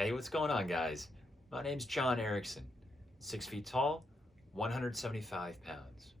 Hey, what's going on, guys? My name's John Erickson, 6 feet tall, 175 pounds.